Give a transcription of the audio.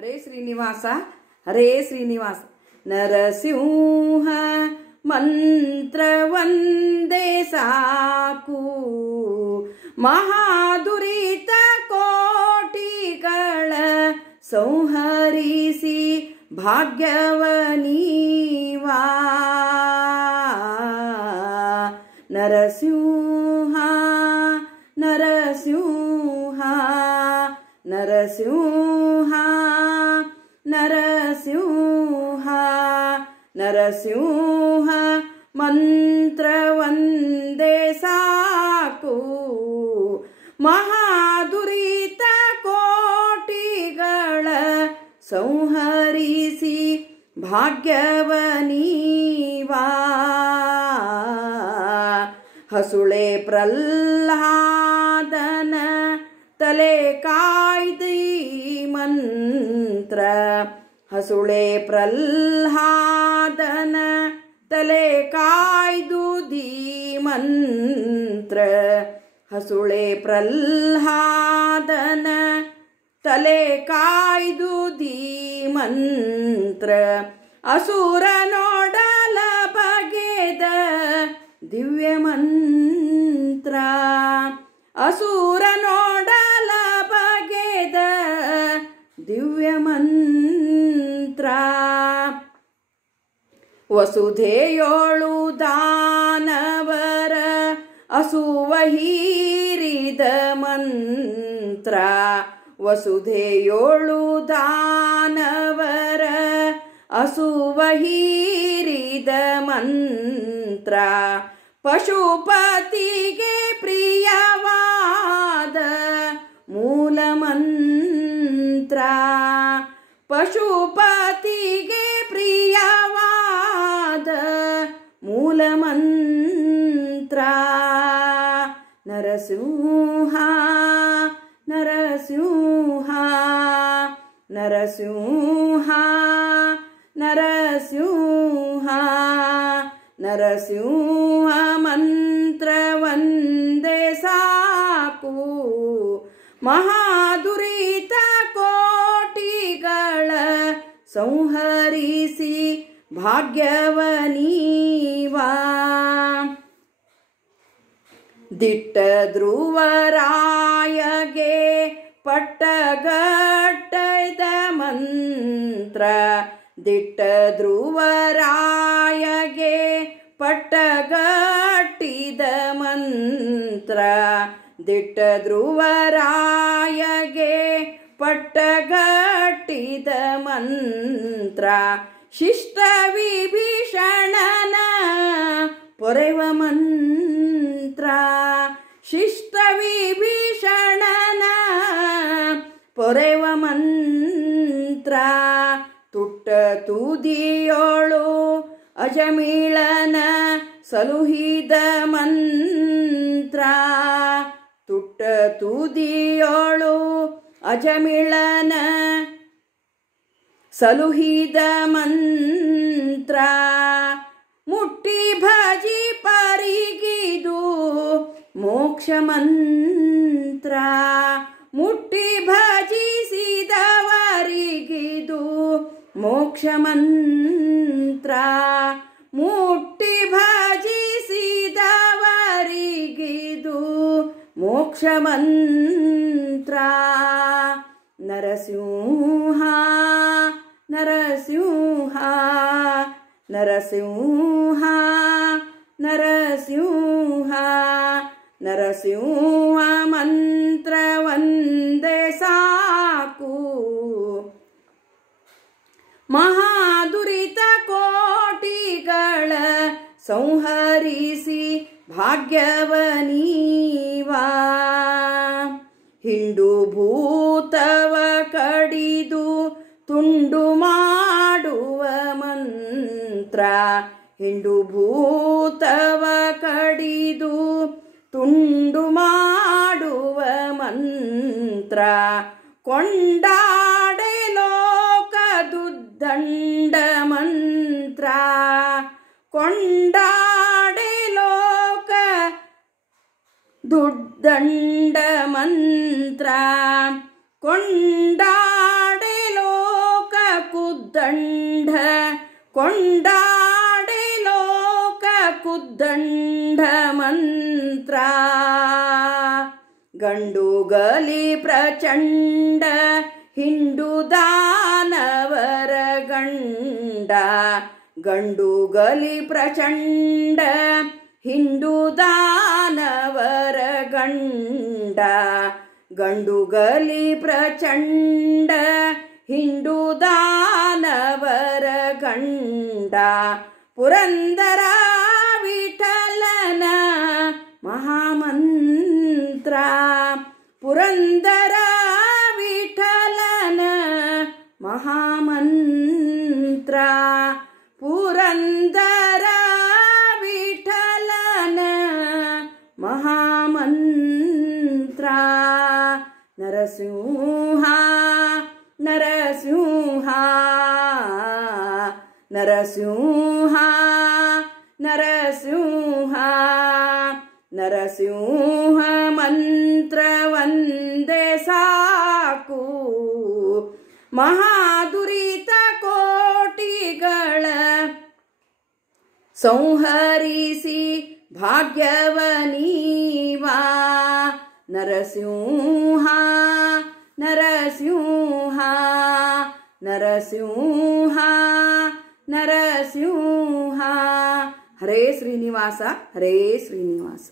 ಹರೇ ಶ್ರೀನಿವಾಸ ಹರೇ ಶ್ರೀನಿವಾಸ. ನರಸಿಂಹ ಮಂತ್ರ ಒಂದೇ ಸಾಕು, ಮಹಾದುರಿತ ಕೋಟಿಗಳ ಸಂಹರಿಸಿ ಭಾಗ್ಯವನೀವಾ. ನರಸಿಂಹ ನರಸಿಂಹ ನರಸಿಂಹ ನರಸಿಂಹ ನರಸಿಂಹ ಮಂತ್ರ ಒಂದೇ ಸಾಕು, ಮಹಾದುರಿತ ಕೋಟಿಗಳ ಸಂಹರಿಸಿ ಭಾಗ್ಯವನೀವಾ. ಹಸುಳೆ ಪ್ರಹ್ಲಾದನ ತಲೆ ಕಾಯ್ದಿ ಮಂತ್ರ, ಹಸುಳೆ ಪ್ರಹ್ಲಾದನ ತಲೆ ಕಾಯ್ದು ಮಂತ್ರ, ಹಸುಳೆ ಪ್ರಹ್ಲಾದನ ತಲೆ ಕಾಯ್ದು ಮಂತ್ರ. ಅಸುರ ನೋಡಲ ಬಗೆದ ದಿವ್ಯ ಮಂತ್ರ, ಅಸುರ ನೋಡಲ ಬಗೆದ ದಿವ್ಯ ಮಂತ್ರ. ವಸುಧೆಯೋಳು ದಾನವರ ಅಸುವ ಹೀರಿದ ಮಂತ್ರ, ವಸುಧೆಯೋಳು ದಾನವರ ಅಸುವ ಹೀರಿದ ಮಂತ್ರ. ಪಶುಪತಿಗೆ ಪ್ರಿಯವಾದ ಮೂಲ ಮಂತ್ರ, ಪಶುಪತಿಗೆ ಪ್ರಿಯವಾದ ಮೂಲ ಮಂತ್ರ. ನರಸಿಂಹ ನರಸಿಂಹ ನರಸಿಂಹ ನರಸಿಂಹ ನರಸಿಂಹ ಮಂತ್ರ ಒಂದೇ ಸಾಕು, ಮಹಾದುರಿತ ಕೋಟಿಗಳ ಸಂಹರಿಸಿ ಭಾಗ್ಯವನೀವಾ. ದಿಟ್ಟ ಧ್ರುವರಾಯಗೆ ಪಟ್ಟಗಟ್ಟದ ಮಂತ್ರ, ದಿಟ್ಟ ಧ್ರುವರಾಯಗೆ ಪಟ್ಟಗಟ್ಟಿದ ಮಂತ್ರ, ದಿಟ್ಟ ಧ್ರುವರಾಯಗೆ ಪಟ್ಟಗಟ್ಟಿದ ಮಂತ್ರ. ಶಿಷ್ಟ ವಿಭೀಷಣನ ಪೊರೆವ ಮಂತ್ರ, ಶಿಷ್ಟ ವಿಭೀಷಣನ ಪೊರೆವ ಮಂತ್ರ. ತುಟ್ಟ ತುದಿಯೋಳು ಅಜಮಿಳನ ಸಲುಹಿದ ಮಂತ್ರ, ತುಟ್ಟ ತುದಿಯೋಳು ಅಜಮಿಳನ ಸಲುಹಿದ ಮಂತ್ರ. ಮುಟ್ಟಿ ಭಜಿ ಪರಿಗಿದು ಮೋಕ್ಷ ಮಂತ್ರ, ಮುಟ್ಟಿ ಭಜಿಸಿದವರಿಗಿದು ಮೋಕ್ಷ ಮಂತ್ರ, ಮುಟ್ಟಿ ಭಜಿಸಿದವರಿಗಿದು ಮೋಕ್ಷ ಮಂತ್ರ. ನರಸಿಂಹ ನರಸಿಂಹ ನರಸಿಂಹ ನರಸಿಂಹ ನರಸಿಂಹ ಮಂತ್ರ ಒಂದೇ ಸಾಕು, ಮಹಾದುರಿತ ಕೋಟಿಗಳ ಸಂಹರಿಸಿ ಭಾಗ್ಯವನೀವಾ. ಹಿಂಡು ಭೂತವ ಕಡಿದು ತುಂಡು ಮಾಡುವ ಮಂತ್ರ, ಹಿಂಡು ಭೂತವ ಕಡಿದು ತುಂಡು ಮಾಡುವ ಮಂತ್ರ. ಕೊಂಡಾಡೆ ಲೋಕದುದ್ದಂಡ ಮಂತ್ರ, ಕೊಂಡಾಡೆ ಲೋಕ ದುಡ್ದಂಡ ಮಂತ್ರ, ಕೊಂಡಾಡೆ ಲೋಕ ಪ್ರಚಂಡ ಕೊಂಡಾಡೆ ಲೋಕ ಕುದ್ದಂಡ ಮಂತ್ರ ಗಂಡುಗಲಿ ಪ್ರಚಂಡ ಹಿಂಡು ದಾನವರ ಗಂಡ ಗಂಡುಗಲಿ ಪ್ರಚಂಡ ಹಿಂಡು ದಾನವರ ಗಂಡ ಗಂಡುಗಲಿ ಪ್ರಚಂಡ ಹಿಂಡು ದಾನವರ ಗಂಡ ಪುರಂದರ ವಿಠಲನ ಮಹಾಮಂತ್ರ ಪುರಂದರ ವಿಠಲನ ಮಹಾಮಂತ್ರ ಪುರಂದರ ವಿಠಲನ ಮಹಾಮಂತ್ರ ನರಸಿಂಹ ನರಸಿಂಹ ನರಸಿಂಹ ನರಸಿಂಹ ನರಸಿಂಹ ಮಂತ್ರ ಒಂದೇ ಸಾಕು ಮಹಾದುರಿತ ಕೋಟಿಗಳ ಸಂಹರಿಸಿ ಭಾಗ್ಯವನೀವಾ ನರಸಿಂಹ ನರಸಿಂಹ ನರಸಿಂಹ ನರಸಿಂಹ ಹರೇ ಶ್ರೀನಿವಾಸ ಹರೇ ಶ್ರೀನಿವಾಸ.